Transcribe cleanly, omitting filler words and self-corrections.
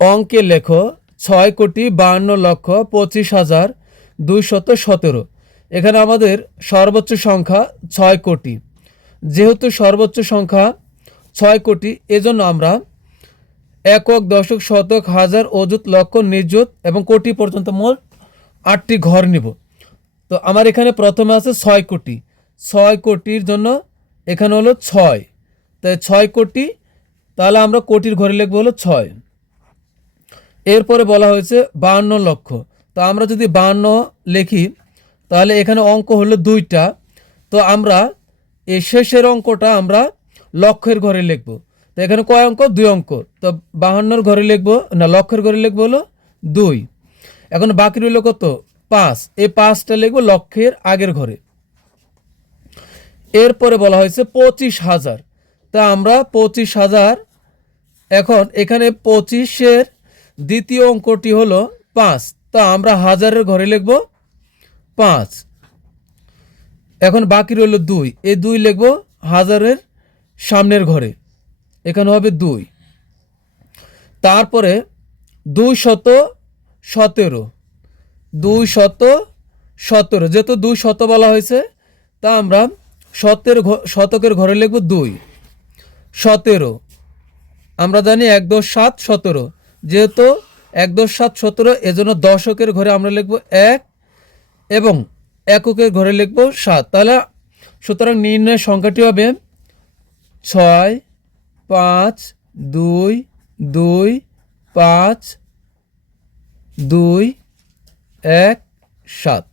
অঙ্কে লেখো 6,52,25,217। এখানে আমাদের সর্বোচ্চ সংখ্যা 6 কোটি। যেহেতু সর্বোচ্চ সংখ্যা 6 কোটি, এজন্য আমরা একক, দশক, শতক, হাজার, অযুত, লক্ষ, নিযুত এবং কোটি পর্যন্ত মোট 8টি ঘর নিব। তো আমার এখানে প্রথমে আছে 6 কোটি। 6 কোটির জন্য এখানে হলো 6, তাই 6 কোটি। তাহলে আমরা কোটির ঘরে লিখবো হলো 6। এরপরে বলা হয়েছে 52 লক্ষ। তো আমরা যদি 52 লিখি তাহলে এখানে অঙ্ক হলো 2টা। তো আমরা এই শেষের অঙ্কটা আমরা লক্ষের ঘরে লিখব। তো এখানে কয় অঙ্ক? 2 অঙ্ক। তো 52-র ঘরে লিখবো না, লক্ষের ঘরে লিখবো হলো 2। এখন বাকি রইল কত? 5। এই 5টা লিখবো লক্ষের আগের ঘরে। এরপরে বলা হয়েছে 25,000। তা আমরা 25,000, এখন এখানে 25-এর দ্বিতীয় অঙ্কটি হলো 5। তা আমরা হাজারের ঘরে লিখব 5। এখন বাকি রইল 2। এই 2 লিখব হাজারের সামনের ঘরে, এখানে হবে 2। তারপরে 217। 217, যেহেতু 200 বলা হয়েছে, তা আমরা শতকের ঘরে লিখব 2। 17, আমরা জানি 1 × 7 = 17। যেহেতু 1 × 7 = 17, এজন্য দশকের ঘরে আমরা লিখব 1 এবং এককের ঘরে লিখব 7। তাহলে সুতরাং নির্ণয় সংখ্যাটি হবে 6, 5, 2, 2, 5, 2, 1, 7।